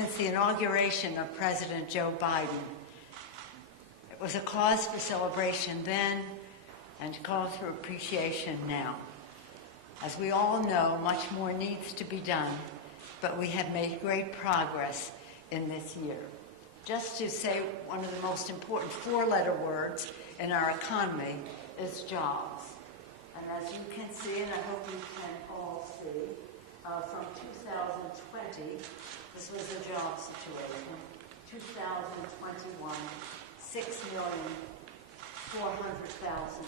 since the inauguration of President Joe Biden. It was a cause for celebration then and cause for appreciation now. As we all know, much more needs to be done, but we have made great progress in this year. Just to say one of the most important four-letter words in our economy is jobs. And as you can see, and I hope you can all see, from 2020, this was a job situation. 2021, 6,400,000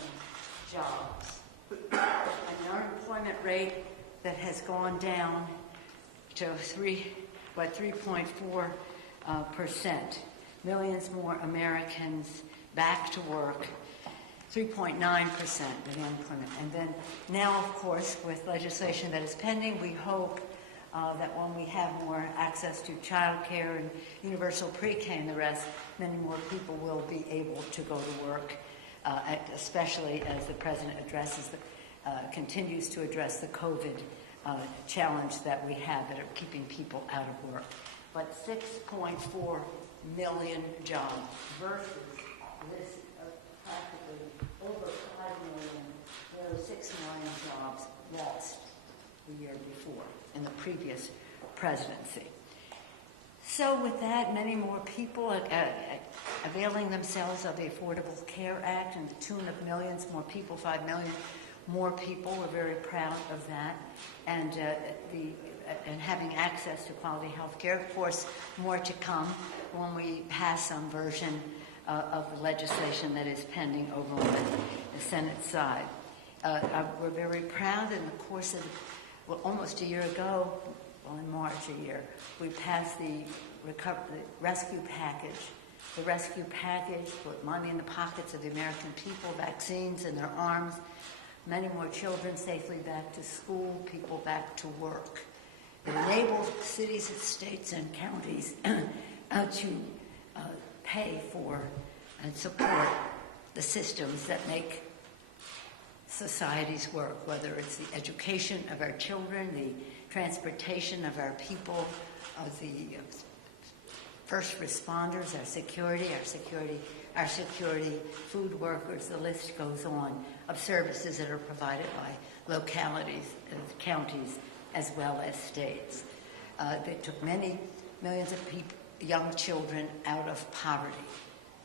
jobs. And the unemployment rate that has gone down to 3.4%. Millions more Americans back to work. 3.9% of the unemployment. And then now, of course, with legislation that is pending, we hope that when we have more access to child care and universal pre-K and the rest, many more people will be able to go to work, especially as the President continues to address the COVID challenge that we have that are keeping people out of work. But 6.4 million jobs versus this practically over 5 million, there were 6 million jobs lost the year before in the previous presidency. So with that, many more people availing themselves of the Affordable Care Act and the tune of millions more people, 5 million more people. We're very proud of that. And having access to quality health care. Of course, more to come when we pass some version of the legislation that is pending over on the Senate side. We're very proud in the course of, almost a year ago, in March a year, we passed the rescue package. The rescue package put money in the pockets of the American people, vaccines in their arms, many more children safely back to school, people back to work. It enables cities, states, and counties to pay for and support the systems that make societies work, whether it's the education of our children, the transportation of our people, the first responders, our security, food workers, the list goes on, of services that are provided by localities, counties, as well as states. They took millions of people, young children out of poverty.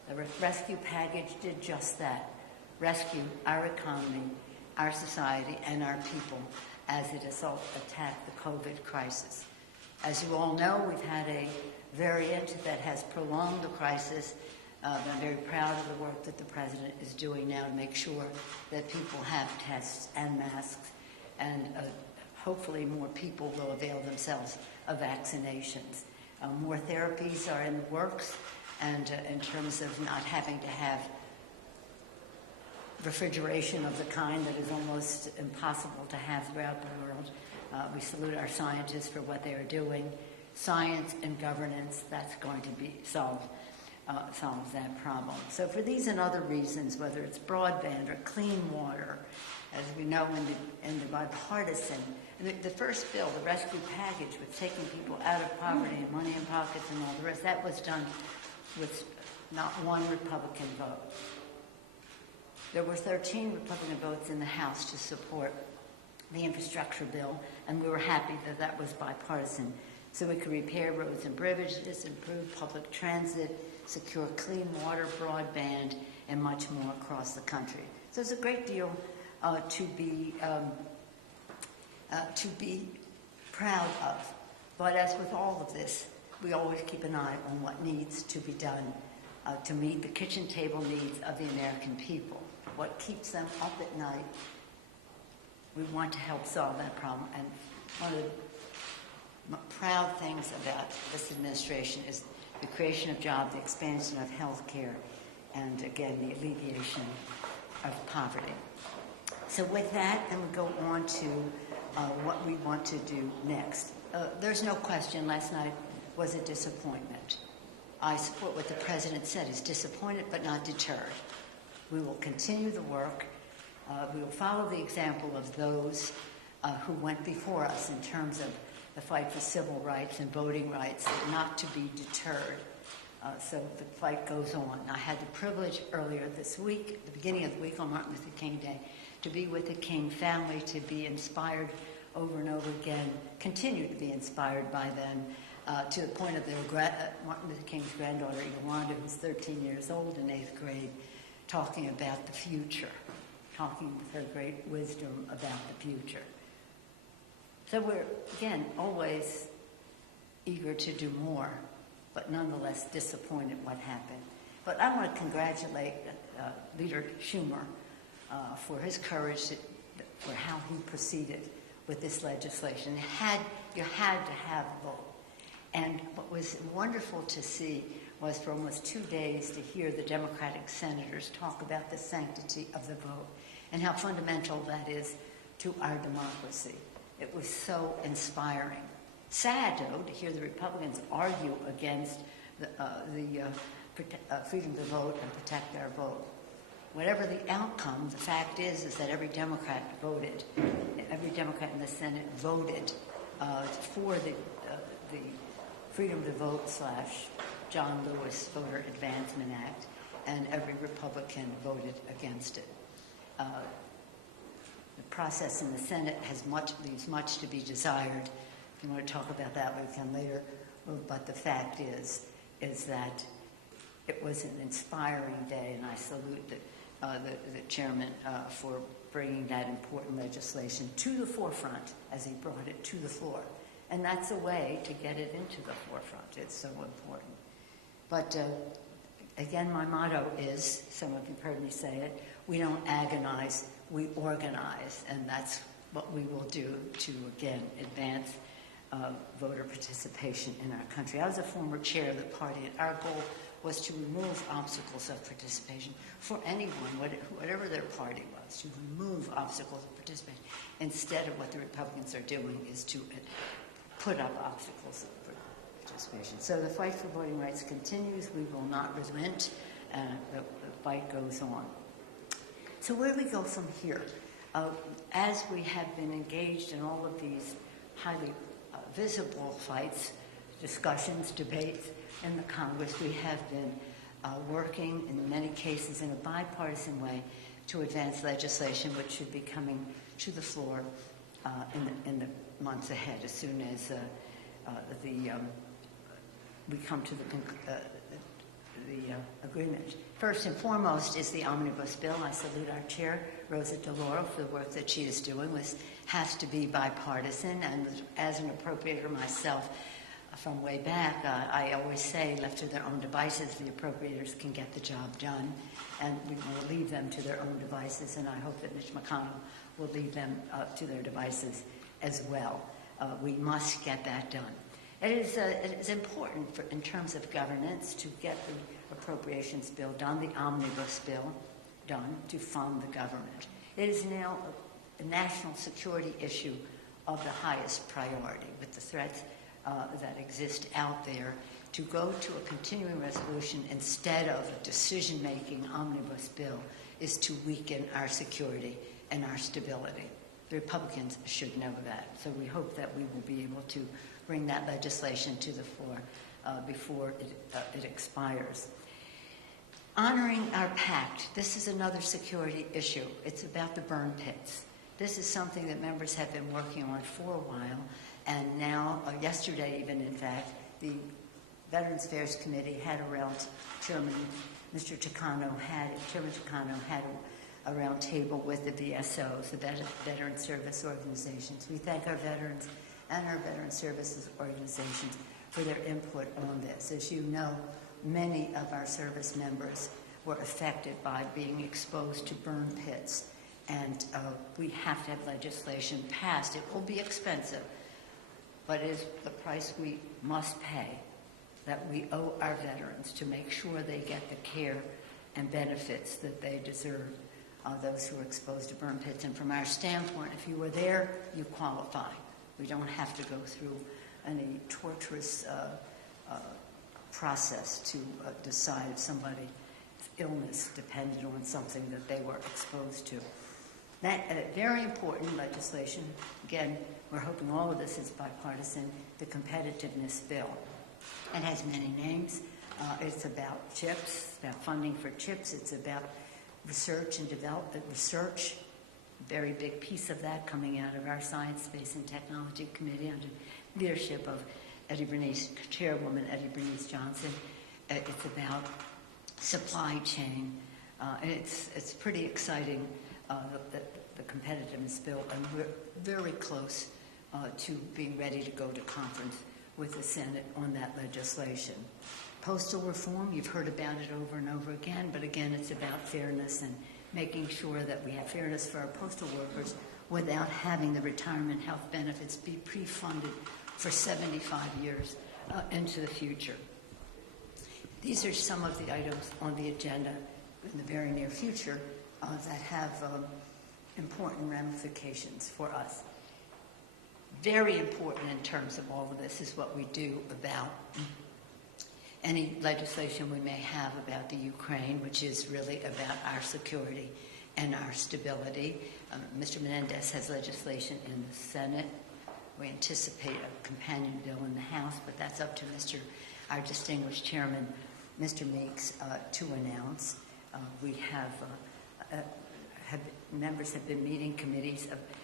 The rescue package did just that, rescue our economy, our society, and our people as it attacked the COVID crisis. As you all know, we've had a variant that has prolonged the crisis. I'm very proud of the work that the President is doing now to make sure that people have tests and masks, and hopefully more people will avail themselves of vaccinations. More therapies are in the works, and in terms of not having to have refrigeration of the kind that is almost impossible to have throughout the world. We salute our scientists for what they are doing. Science and governance, that's going to be solves that problem. So for these and other reasons, whether it's broadband or clean water, as we know in the bipartisan, the first bill, the rescue package, with taking people out of poverty and money in pockets and all the rest, that was done with not one Republican vote. There were 13 Republican votes in the House to support the infrastructure bill, and we were happy that that was bipartisan, so we could repair roads and bridges, improve public transit, secure clean water, broadband, and much more across the country. So there's a great deal to be proud of. But as with all of this, we always keep an eye on what needs to be done to meet the kitchen table needs of the American people. What keeps them up at night, we want to help solve that problem. And one of the proud things about this administration is the creation of jobs, the expansion of health care, and again, the alleviation of poverty. So with that, then we go on to what we want to do next. There's no question last night was a disappointment. I support what the President said. He's disappointed but not deterred. We will continue the work. We will follow the example of those who went before us in terms of the fight for civil rights and voting rights, not to be deterred. So the fight goes on. I had the privilege earlier this week, at the beginning of the week on Martin Luther King Day, to be with the King family, to be inspired over and over again, continue to be inspired by them, to the point of Martin Luther King's granddaughter, Yolanda, who's 13 years old in 8th grade, talking about the future, talking with her great wisdom about the future. So we're, again, always eager to do more, but nonetheless disappointed what happened. But I want to congratulate Leader Schumer for his courage, for how he proceeded with this legislation. You had to have a vote. And what was wonderful to see was for almost 2 days to hear the Democratic senators talk about the sanctity of the vote and how fundamental that is to our democracy. It was so inspiring. Sad, though, to hear the Republicans argue against the freedom to vote and protect our vote. Whatever the outcome, the fact is that every Democrat in the Senate voted for the Freedom to Vote / John Lewis Voter Advancement Act, and every Republican voted against it. The process in the Senate leaves much to be desired. If you want to talk about that, we can later. But the fact is that it was an inspiring day, and I salute the chairman for bringing that important legislation to the forefront as he brought it to the floor. And that's a way to get it into the forefront. It's so important. But again, my motto is, some of you have heard me say it, we don't agonize, we organize. And that's what we will do to, again, advance voter participation in our country. I was a former chair of the party, and our goal was to remove obstacles of participation for anyone, whatever their party was, to remove obstacles of participation. Instead of what the Republicans are doing is to put up obstacles for participation. So the fight for voting rights continues. We will not relent. The fight goes on. So where do we go from here? As we have been engaged in all of these highly visible fights, discussions, debates in the Congress, we have been working in many cases in a bipartisan way to advance legislation which should be coming to the floor in the months ahead, as soon as we come to the agreement. First and foremost is the omnibus bill. I salute our chair, Rosa DeLauro, for the work that she is doing. This has to be bipartisan, and as an appropriator myself from way back, I always say, left to their own devices, the appropriators can get the job done, and we want to leave them to their own devices, and I hope that Mitch McConnell will leave them to their devices as well. We must get that done. It is important in terms of governance to get the appropriations bill done, the omnibus bill done, to fund the government. It is now a national security issue of the highest priority, with the threats that exist out there. To go to a continuing resolution instead of a decision-making omnibus bill is to weaken our security and our stability. The Republicans should know that. So we hope that we will be able to bring that legislation to the floor before it expires. Honoring our pact. This is another security issue. It's about the burn pits. This is something that members have been working on for a while, and now, yesterday even, in fact, the Veterans Affairs Committee had Chairman Takano had a round table with the VSOs, the Veteran Service Organizations. We thank our veterans and our Veteran Services Organizations for their input on this. As you know, many of our service members were affected by being exposed to burn pits, and we have to have legislation passed. It will be expensive, but it is the price we must pay, that we owe our veterans to make sure they get the care and benefits that they deserve, those who are exposed to burn pits. And from our standpoint, if you were there, you qualify. We don't have to go through any torturous process to decide if somebody's illness depended on something that they were exposed to. That very important legislation. Again, we're hoping all of this is bipartisan. The competitiveness bill. It has many names. It's about chips, about funding for chips. It's about research and development. Research, very big piece of that coming out of our Science, Space, and Technology Committee under leadership of Chairwoman Eddie Bernice Johnson. It's about supply chain. It's pretty exciting, the competitiveness bill, and we're very close to being ready to go to conference with the Senate on that legislation. Postal reform, you've heard about it over and over again, but again, it's about fairness and making sure that we have fairness for our postal workers without having the retirement health benefits be pre-funded for 75 years into the future. These are some of the items on the agenda in the very near future that have important ramifications for us. Very important in terms of all of this is what we do about any legislation we may have about the Ukraine, which is really about our security and our stability. Mr. Menendez has legislation in the Senate. We anticipate a companion bill in the House, but that's up to our distinguished chairman, Mr. Meeks, to announce. We members have been meeting,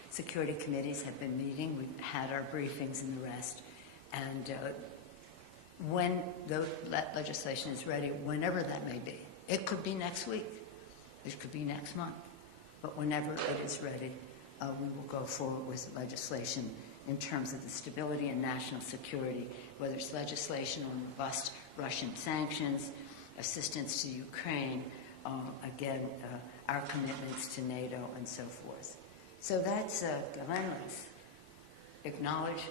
security committees have been meeting. We've had our briefings and the rest. And when that legislation is ready, whenever that may be, it could be next week, it could be next month, but whenever it is ready, we will go forward with legislation in terms of the stability and national security, whether it's legislation on robust Russian sanctions, assistance to Ukraine, again, our commitments to NATO, and so forth. So that's glamorous. Acknowledge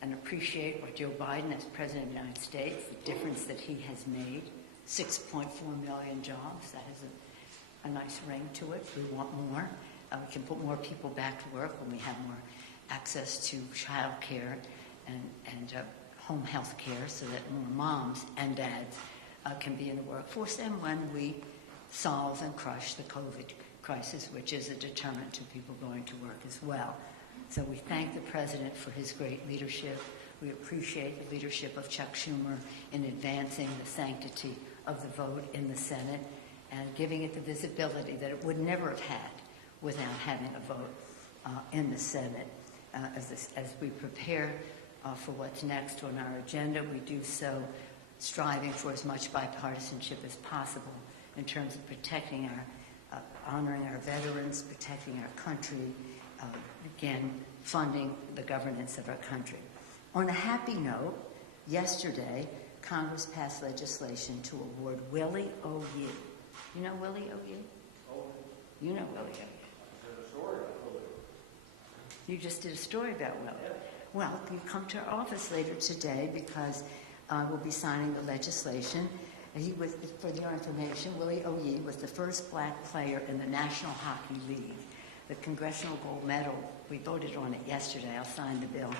and appreciate what Joe Biden, as President of the United States, the difference that he has made. 6.4 million jobs. That has a nice ring to it. We want more. We can put more people back to work when we have more access to child care and home health care, so that more moms and dads can be in the workforce, and when we solve and crush the COVID crisis, which is a deterrent to people going to work as well. So we thank the President for his great leadership. We appreciate the leadership of Chuck Schumer in advancing the sanctity of the vote in the Senate and giving it the visibility that it would never have had without having a vote in the Senate. As we prepare for what's next on our agenda, we do so striving for as much bipartisanship as possible in terms of protecting honoring our veterans, protecting our country, again, funding the governance of our country. On a happy note, yesterday, Congress passed legislation to award Willie O. Yee. You know Willie O. Yee? Oh. You know Willie O. Yee. I did a story about Willie. You just did a story about Willie. Yeah. Well, you come to our office later today because we'll be signing the legislation. He was, for your information, Willie O. Yee was the first black player in the National Hockey League. The Congressional Gold Medal, we voted on it yesterday. I'll sign the bill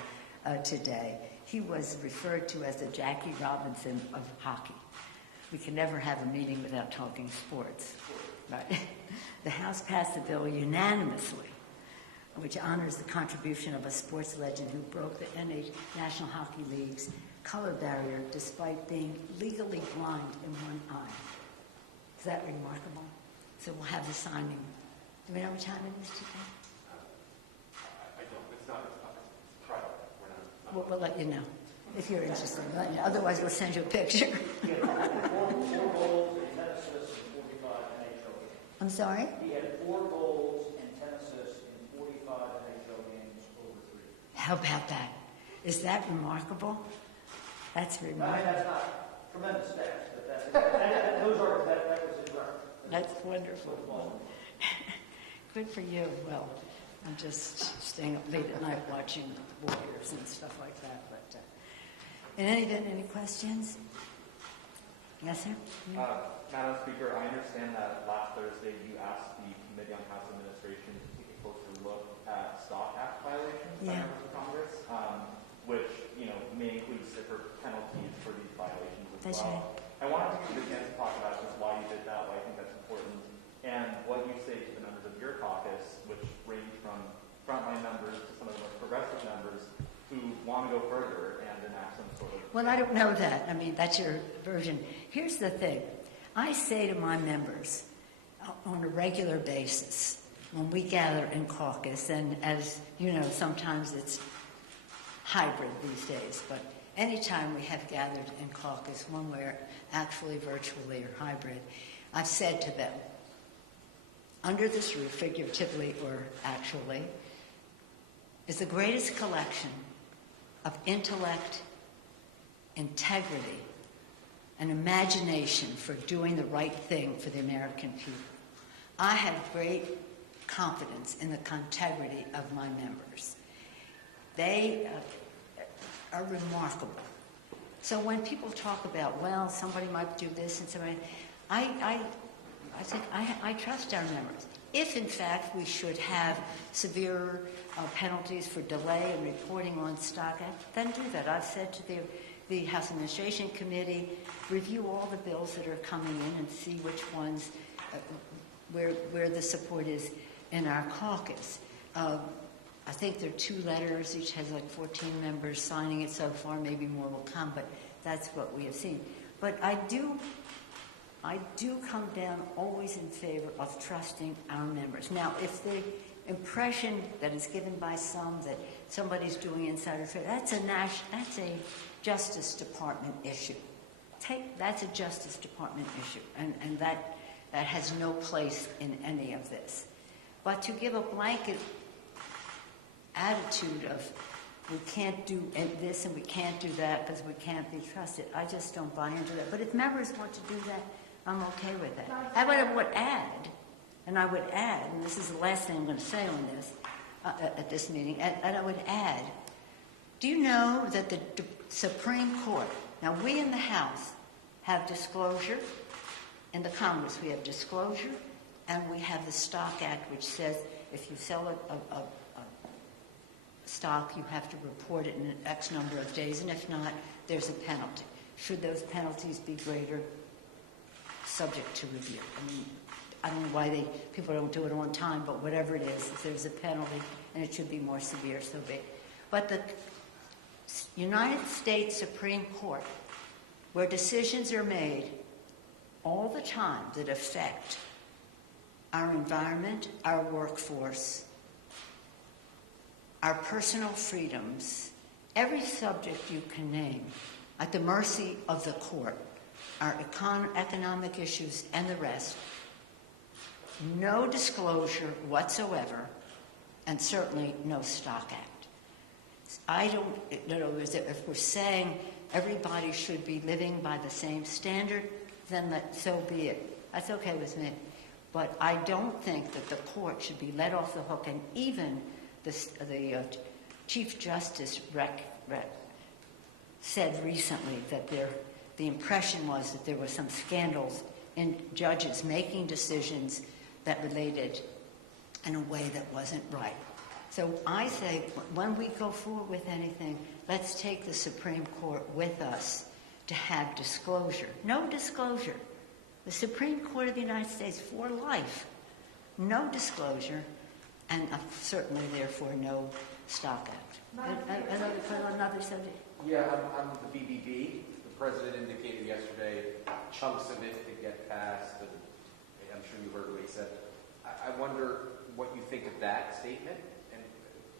today. He was referred to as the Jackie Robinson of hockey. We can never have a meeting without talking sports, right? The House passed the bill unanimously, which honors the contribution of a sports legend who broke the National Hockey League's color barrier despite being legally blind in one eye. Is that remarkable? So we'll have the signing. Do we know what time it is today? I don't. It's not private. We're not. We'll let you know if you're interested. We'll let you know. Otherwise, we'll send you a picture. He had 4 goals and 10 assists in 45 NHL games. I'm sorry? He had 4 goals and 10 assists in 45 NHL games over 3. How about that? Is that remarkable? That's remarkable. I mean, that's not tremendous stats, but that was his record. That's wonderful. Good for you. Well, I'm just staying up late at night watching the Warriors and stuff like that. But in any event, any questions? Yes, sir? Madam Speaker, I understand that last Thursday you asked the Committee on House Administration to take a closer look at Stock Act violations by members of Congress, which may include stiffer penalties for these violations as That's well. right. I wanted to give you the chance to talk about just why you did that, why I think that's important. and what you say to the members of your caucus, which range from frontline members to some of the most progressive members who want to go further and enact some sort of... Well, I don't know that. I mean, that's your version. Here's the thing. I say to my members on a regular basis when we gather in caucus, and as you know, sometimes it's hybrid these days, but anytime we have gathered in caucus, one way or actually virtually or hybrid, I've said to them, under this roof, figuratively or actually, is the greatest collection of intellect, integrity, and imagination for doing the right thing for the American people. I have great confidence in the integrity of my members. They are remarkable. So when people talk about, well, somebody might do this and somebody, I think I trust our members. If, in fact, we should have severe penalties for delay in reporting on Stock Act, then do that. I've said to the House Administration Committee, review all the bills that are coming in and see which ones, where the support is in our caucus. I think there are 2 letters, each has like 14 members signing it so far, maybe more will come, but that's what we have seen. But I do come down always in favor of trusting our members. Now, if the impression that is given by some that somebody's doing insider trading, that's a Justice Department issue. That's a Justice Department issue, and that has no place in any of this. But to give a blanket attitude of we can't do this and we can't do that because we can't be trusted, I just don't buy into that. But if members want to do that, I'm okay with that. I would add, and this is the last thing I'm going to say on this at this meeting, and I would add, do you know that the Supreme Court, now we in the House have disclosure, in the Congress we have disclosure, and we have the Stock Act, which says if you sell a stock, you have to report it in an X number of days, and if not, there's a penalty. Should those penalties be greater? Subject to review. I mean, I don't know why people don't do it on time, but whatever it is, if there's a penalty, and it should be more severe, so be it. But the United States Supreme Court, where decisions are made all the time that affect our environment, our workforce, our personal freedoms, every subject you can name, at the mercy of the court, our economic issues and the rest, no disclosure whatsoever, and certainly no Stock Act. I don't, in other words, if we're saying everybody should be living by the same standard, then so be it. That's okay with me. But I don't think that the court should be let off the hook, and even the Chief Justice said recently that the impression was that there were some scandals in judges making decisions that related in a way that wasn't right. So I say, when we go forward with anything, let's take the Supreme Court with us to have disclosure. No disclosure. The Supreme Court of the United States for life. No disclosure, and certainly, therefore, no Stock Act. Another subject? Yeah, on the BBB, the president indicated yesterday chunks of it could get passed, and I'm sure you heard what he said. I wonder what you think of that statement, and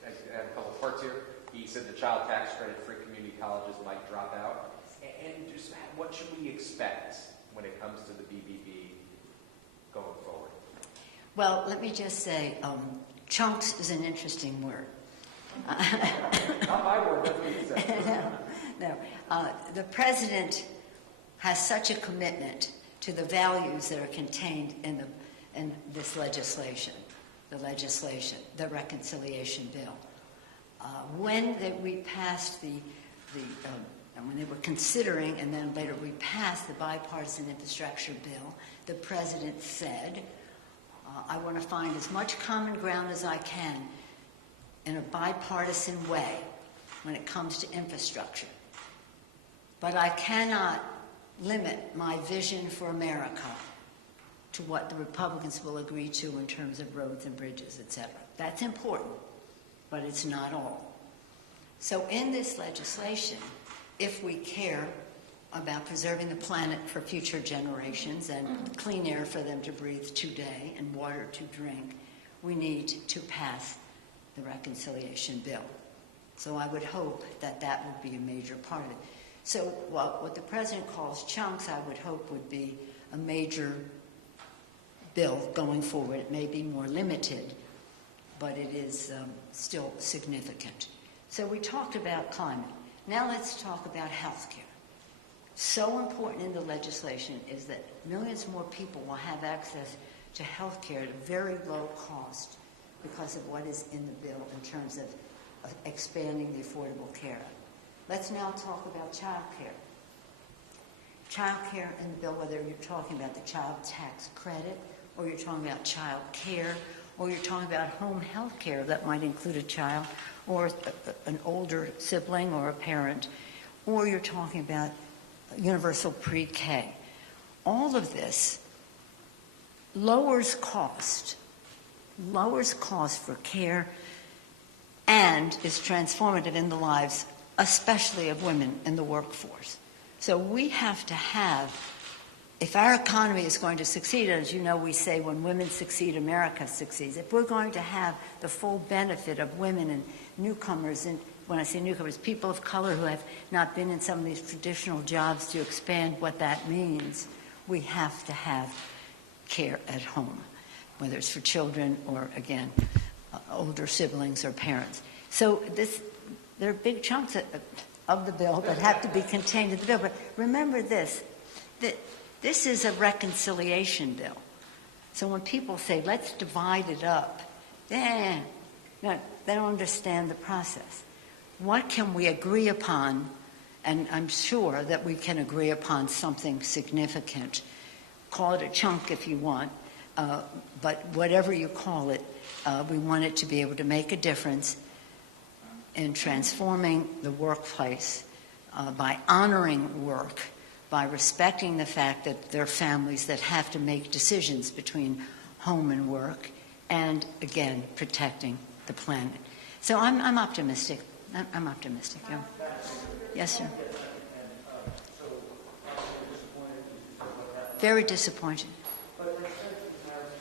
I have a couple parts here. He said the child tax credit for community colleges might drop out, and just what should we expect when it comes to the BBB going forward? Well, let me just say, chunks is an interesting word. Not my word, that's what he said. No. The president has such a commitment to the values that are contained in this legislation, the reconciliation bill. When we passed and when they were considering, and then later we passed the bipartisan infrastructure bill, the president said, I want to find as much common ground as I can in a bipartisan way when it comes to infrastructure. But I cannot limit my vision for America to what the Republicans will agree to in terms of roads and bridges, etc. That's important, but it's not all. So in this legislation, if we care about preserving the planet for future generations and clean air for them to breathe today and water to drink, we need to pass the reconciliation bill. So I would hope that that would be a major part of it. So what the president calls chunks, I would hope would be a major bill going forward. It may be more limited, but it is still significant. So we talked about climate. Now let's talk about health care. So important in the legislation is that millions more people will have access to health care at a very low cost because of what is in the bill in terms of expanding the Affordable Care Act. Let's now talk about child care. Child care in the bill, whether you're talking about the child tax credit, or you're talking about child care, or you're talking about home health care that might include a child or an older sibling or a parent, or you're talking about universal pre-K. All of this lowers cost for care, and is transformative in the lives, especially of women in the workforce. So we have to have, if our economy is going to succeed, as you know we say when women succeed, America succeeds, if we're going to have the full benefit of women and newcomers, and when I say newcomers, people of color who have not been in some of these traditional jobs, to expand what that means, we have to have care at home, whether it's for children or, again, older siblings or parents. So there are big chunks of the bill that have to be contained in the bill. But remember this, that this is a reconciliation bill. So when people say, let's divide it up, no, they don't understand the process. What can we agree upon? And I'm sure that we can agree upon something significant. Call it a chunk if you want, but whatever you call it, we want it to be able to make a difference in transforming the workplace by honoring work, by respecting the fact that there are families that have to make decisions between home and work, and again, protecting the planet. So I'm optimistic. I'm optimistic. Yeah. Yes, sir. Very disappointed. But there are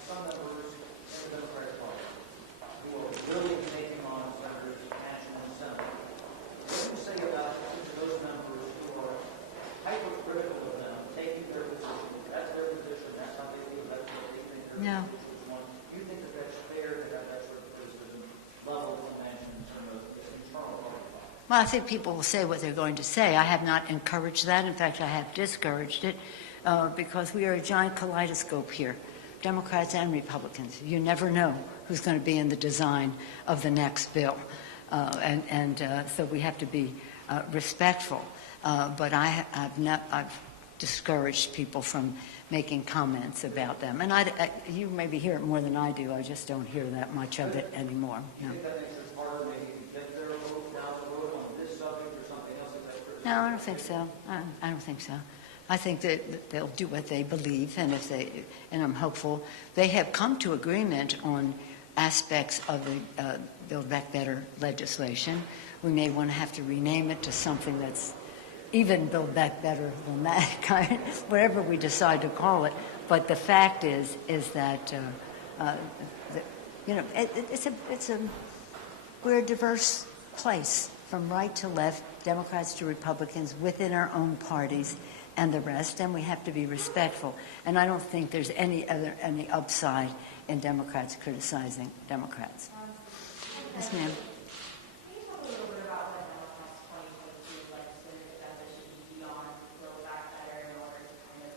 some members in the Democratic Party who are willing to take him on as members of the National Assembly. What do you say about those members who are hypercritical of them, taking their position? That's their position. That's how they feel. That's what they think their position is. Do you think that that's fair to have that sort of criticism level of dimension in terms of internal party? Well, I think people will say what they're going to say. I have not encouraged that. In fact, I have discouraged it because we are a giant kaleidoscope here, Democrats and Republicans. You never know who's going to be in the design of the next bill. So we have to be respectful. But I've discouraged people from making comments about them. And you maybe hear it more than I do. I just don't hear that much of it anymore. No. No, I don't think so. I don't think so. I think that they'll do what they believe, and I'm hopeful. They have come to agreement on aspects of the Build Back Better legislation. We may want to have to rename it to something that's even Build Back Better than that kind, whatever we decide to call it. But the fact is that we're a diverse place, from right to left, Democrats to Republicans, within our own parties and the rest, and we have to be respectful. And I don't think there's any upside in Democrats criticizing Democrats. Yes, ma'am. Can you talk a little bit about what Democrats' 2022 legislative agenda should be beyond Build Back Better in order to kind of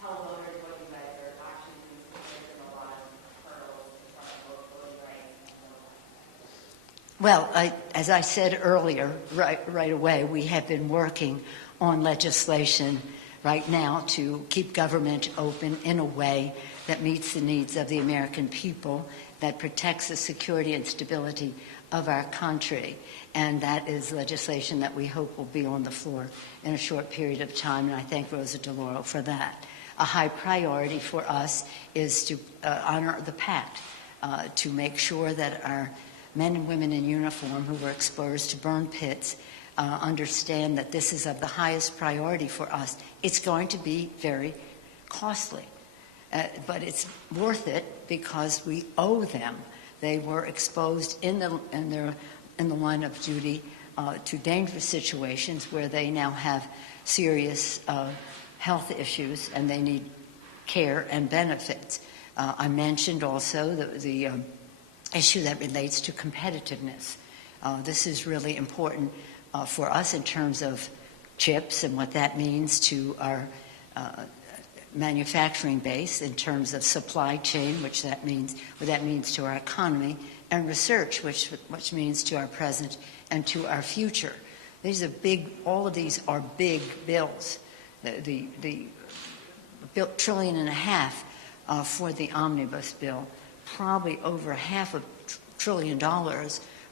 tell voters what you guys are actually considering and a lot of hurdles in front of both voting rights and Build Back Better? Well, as I said earlier, right away, we have been working on legislation right now to keep government open in a way that meets the needs of the American people, that protects the security and stability of our country. And that is legislation that we hope will be on the floor in a short period of time, and I thank Rosa DeLauro for that. a high priority for us is to honor the pact, to make sure that our men and women in uniform who were exposed to burn pits understand that this is of the highest priority for us. It's going to be very costly, but it's worth it because we owe them. They were exposed in the line of duty to dangerous situations where they now have serious health issues and they need care and benefits. I mentioned also the issue that relates to competitiveness. This is really important for us in terms of chips and what that means to our manufacturing base, in terms of supply chain, what that means to our economy, and research, which means to our present and to our future. These are all of these are big bills. The $1.5 trillion for the omnibus bill, probably over $500 billion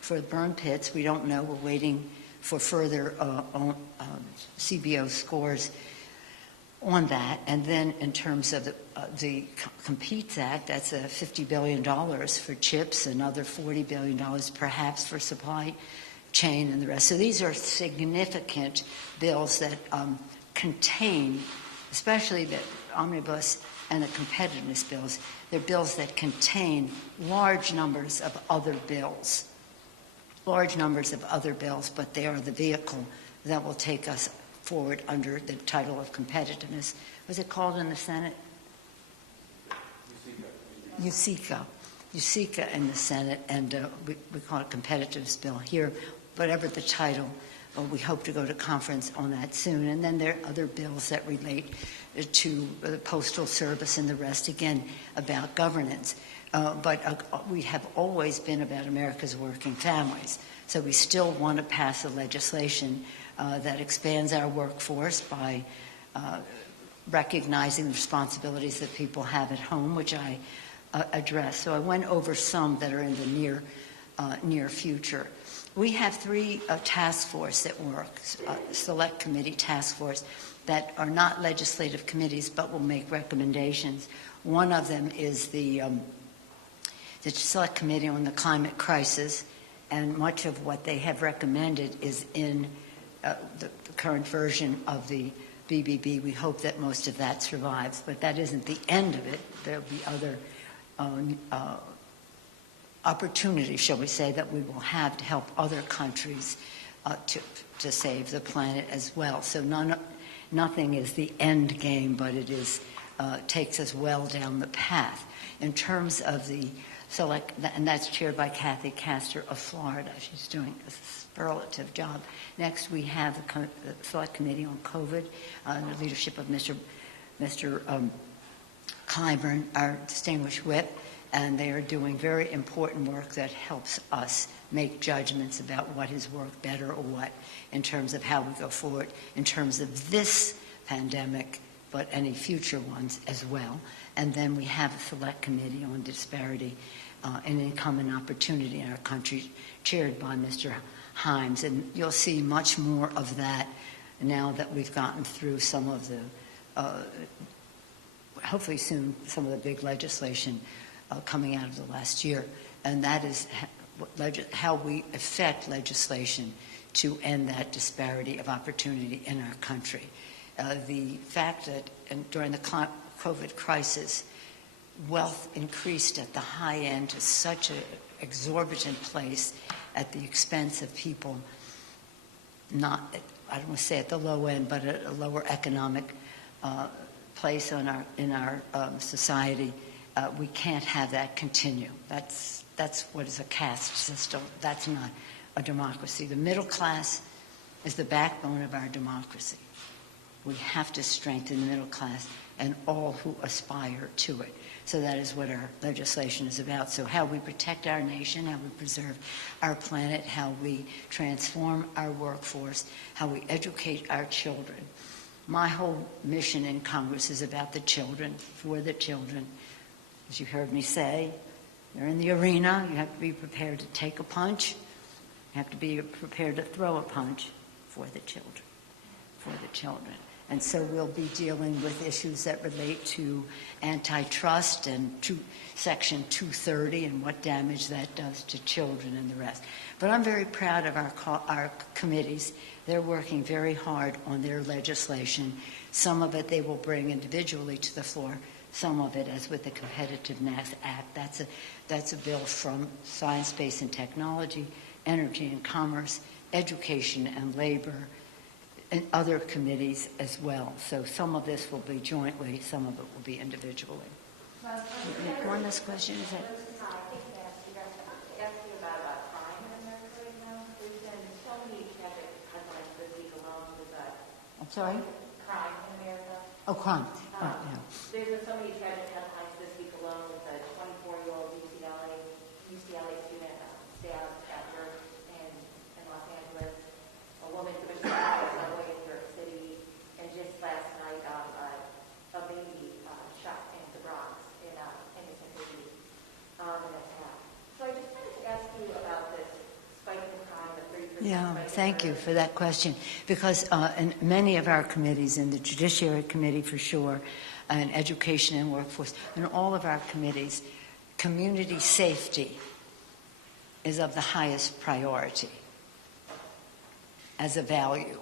for the burn pits. We don't know. We're waiting for further CBO scores on that. And then in terms of the Competes Act, that's $50 billion for chips, another $40 billion perhaps for supply chain and the rest. So these are significant bills that contain, especially the omnibus and the competitiveness bills, they're bills that contain large numbers of other bills, but they are the vehicle that will take us forward under the title of competitiveness. Was it called in the Senate? USICA in the Senate, and we call it competitiveness bill here. Whatever the title, we hope to go to conference on that soon. And then there are other bills that relate to the Postal Service and the rest, again, about governance. But we have always been about America's working families. So we still want to pass a legislation that expands our workforce by recognizing the responsibilities that people have at home, which I address. So I went over some that are in the near future. We have 3 task force that work, select committee task force, that are not legislative committees but will make recommendations. One of them is the Select Committee on the Climate Crisis, and much of what they have recommended is in the current version of the BBB. We hope that most of that survives, but that isn't the end of it. There'll be other opportunities, shall we say, that we will have to help other countries to save the planet as well. So nothing is the end game, but it is takes us well down the path. In terms of the select, and that's chaired by Kathy Castor of Florida. She's doing a superlative job. Next, we have the Select Committee on COVID, under the leadership of Mr. Clyburn, our distinguished whip, and they are doing very important work that helps us make judgments about what has worked better or what in terms of how we go forward, in terms of this pandemic, but any future ones as well. And then we have a Select Committee on Disparity and Income and Opportunity in our country, chaired by Mr. Himes. And you'll see much more of that now that we've gotten through some of the, hopefully soon, some of the big legislation coming out of the last year. And that is how we affect legislation to end that disparity of opportunity in our country. The fact that during the COVID crisis, wealth increased at the high end to such an exorbitant place at the expense of people not, I don't want to say at the low end, but at a lower economic place in our society. We can't have that continue. That's what is a caste system. That's not a democracy. The middle class is the backbone of our democracy. We have to strengthen the middle class and all who aspire to it. So that is what our legislation is about. So how we protect our nation, how we preserve our planet, how we transform our workforce, how we educate our children. My whole mission in Congress is about the children, for the children. As you heard me say, you're in the arena, you have to be prepared to take a punch, you have to be prepared to throw a punch for the children, And so we'll be dealing with issues that relate to antitrust and Section 230 and what damage that does to children and the rest. But I'm very proud of our committees. They're working very hard on their legislation. Some of it they will bring individually to the floor. Some of it, as with the Competitiveness Act, that's a bill from Science, Space, and Technology, Energy and Commerce, Education and Labor, and other committees as well. So some of this will be jointly, some of it will be individually. One last question, is that? I think I asked you about crime in America right now. There's been so many tragic headlines this week alone with I'm sorry? crime in America. Oh, crime. Oh, yeah. There's been so many tragic headlines this week alone with a 24-year-old UCLA student stabbed at work in Los Angeles, a woman pushed on the subway in New York City, and just last night a baby shot in the Bronx in innocent baby in an attack. So I just wanted to ask you about this spike in crime, the 3% Yeah, spike in thank you murder. for that question. Because in many of our committees, in the Judiciary Committee for sure, and Education and Workforce, in all of our committees, community safety is of the highest priority as a value.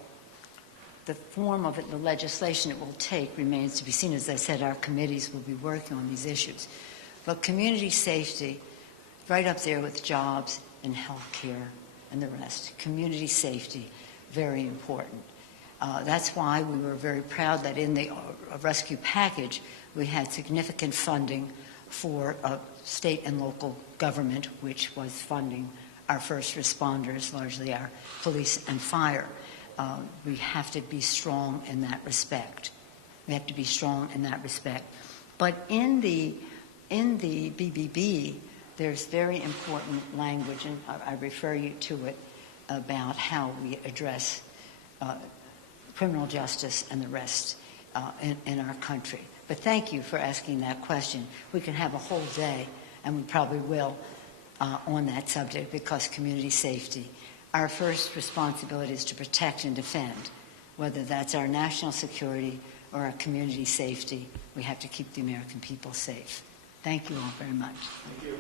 The form of it, the legislation it will take remains to be seen. As I said, our committees will be working on these issues. But community safety, right up there with jobs and health care and the rest. Community safety, very important. That's why we were very proud that in the rescue package, we had significant funding for state and local government, which was funding our first responders, largely our police and fire. We have to be strong in that respect. We have to be strong in that respect. But in the BBB, there's very important language, and I refer you to it, about how we address criminal justice and the rest in our country. But thank you for asking that question. We can have a whole day, and we probably will, on that subject, because community safety, our first responsibility is to protect and defend, whether that's our national security or our community safety. We have to keep the American people safe. Thank you all very much. Thank you.